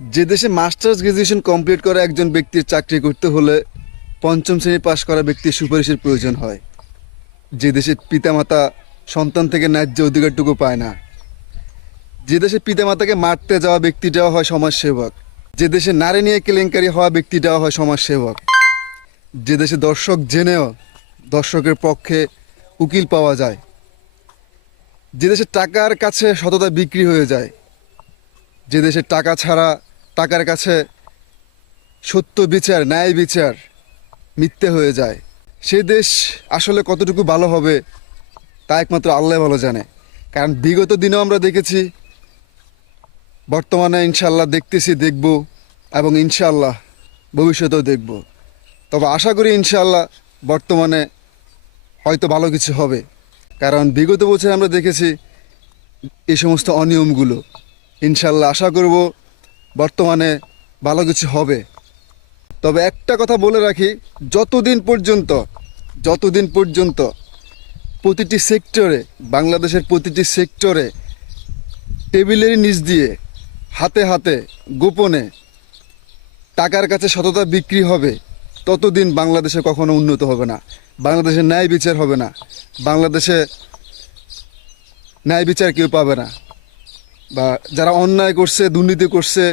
যে দেশে masters graduation complete করা একজন ব্যক্তির চাকরি করতে হলে পঞ্চম শ্রেণি পাশ করা ব্যক্তির সুপারিশের প্রয়োজন হয়। যে দেশে পিতামাতা সন্তান থেকে ন্যায্য অধিকারটুকু পায় না। যে দেশে পিতামাতাকে মারতে যাওয়া ব্যক্তিটাও হয় সমাজসেবক। যে দেশে নারী নিয়ে কেলেঙ্কারি হওয়া ব্যক্তিটাও হয় সমাজসেবক। যে দেশে দর্শক জেনেও দর্শকের পক্ষে উকিল পাওয়া যায়। যে দেশে টাকার কাছে সততা বিক্রি হয়ে যায়। যে দেশে টাকা ছাড়া টাকার কাছে সত্য বিচার, ন্যায় বিচার মিথ্যে হয়ে যায়। সে দেশ আসলে কতটুকু ভালো হবে তা একমাত্র আল্লাহ ভালো জানে। কারণ বিগত দিনেও আমরা দেখেছি, বর্তমানে ইনশাল্লাহ দেখতেছি, দেখব এবং ইনশাল্লাহ ভবিষ্যতেও দেখব। তবে আশা করি ইনশাল্লাহ বর্তমানে হয়তো ভালো কিছু হবে। কারণ বিগত বছর আমরা দেখেছি এই সমস্ত অনিয়মগুলো। ইনশাল্লাহ আশা করব বর্তমানে ভালো কিছু হবে। তবে একটা কথা বলে রাখি, যতদিন পর্যন্ত যতদিন পর্যন্ত প্রতিটি সেক্টরে, বাংলাদেশের প্রতিটি সেক্টরে টেবিলের নিচ দিয়ে হাতে হাতে, গোপনে টাকার কাছে সততা বিক্রি হবে, ততদিন বাংলাদেশে কখনো উন্নত হবে না। বাংলাদেশে ন্যায় বিচার হবে না। বাংলাদেশে ন্যায় বিচার কেউ পাবে না। বা যারা অন্যায় করছে, দুর্নীতি করছে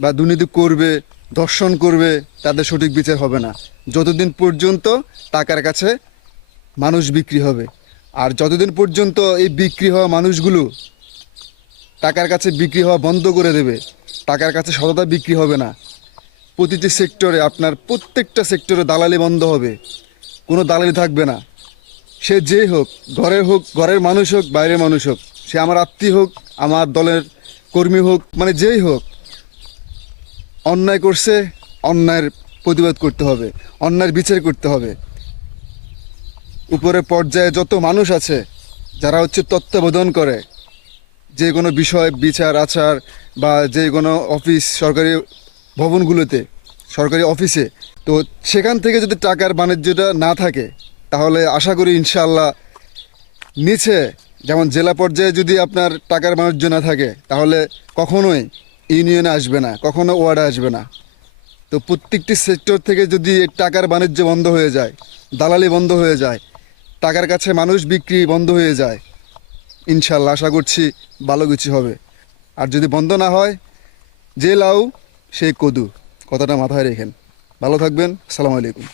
বা দুর্নীতি করবে, ধর্ষণ করবে, তাদের সঠিক বিচার হবে না। যতদিন পর্যন্ত টাকার কাছে মানুষ বিক্রি হবে। আর যতদিন পর্যন্ত এই বিক্রি হওয়া মানুষগুলো টাকার কাছে বিক্রি হওয়া বন্ধ করে দেবে, টাকার কাছে সততা বিক্রি হবে না। প্রতিটি সেক্টরে আপনার প্রত্যেকটা সেক্টরে দালালি বন্ধ হবে। কোনো দালালি থাকবে না। সে যেই হোক, ঘরের হোক, ঘরের মানুষ হোক, বাইরের মানুষ হোক, সে আমার আত্মীয় হোক, আমার দলের কর্মী হোক মানে যেই হোক অন্যায় করছে, অন্যায়ের প্রতিবাদ করতে হবে, অন্যায়ের বিচার করতে হবে। উপরে পর্যায়ে যত মানুষ আছে, যারা হচ্ছে তত্ত্বাবধান করে, যে কোনো বিষয়, বিচার, আচার বা যে কোনো অফিস, সরকারি ভবনগুলোতে, সরকারি অফিসে, তো সেখান থেকে যদি টাকার বাণিজ্যটা না থাকে, তাহলে আশা করি ইনশাল্লাহ নিচে, যেমন জেলা পর্যায়ে যদি আপনার টাকার বাণিজ্য না থাকে, তাহলে কখনোই ইউনিয়নে আসবে না, কখনো ওয়ার্ডে আসবে না। তো প্রত্যেকটি সেক্টর থেকে যদি টাকার বাণিজ্য বন্ধ হয়ে যায়, দালালি বন্ধ হয়ে যায়, টাকার কাছে মানুষ বিক্রি বন্ধ হয়ে যায়, ইনশাল্লাহ আশা করছি ভালো কিছু হবে। আর যদি বন্ধ না হয়, যে লাউ সেই কদু। কথাটা মাথায় রেখেন। ভালো থাকবেন সালাম আলাইকুম।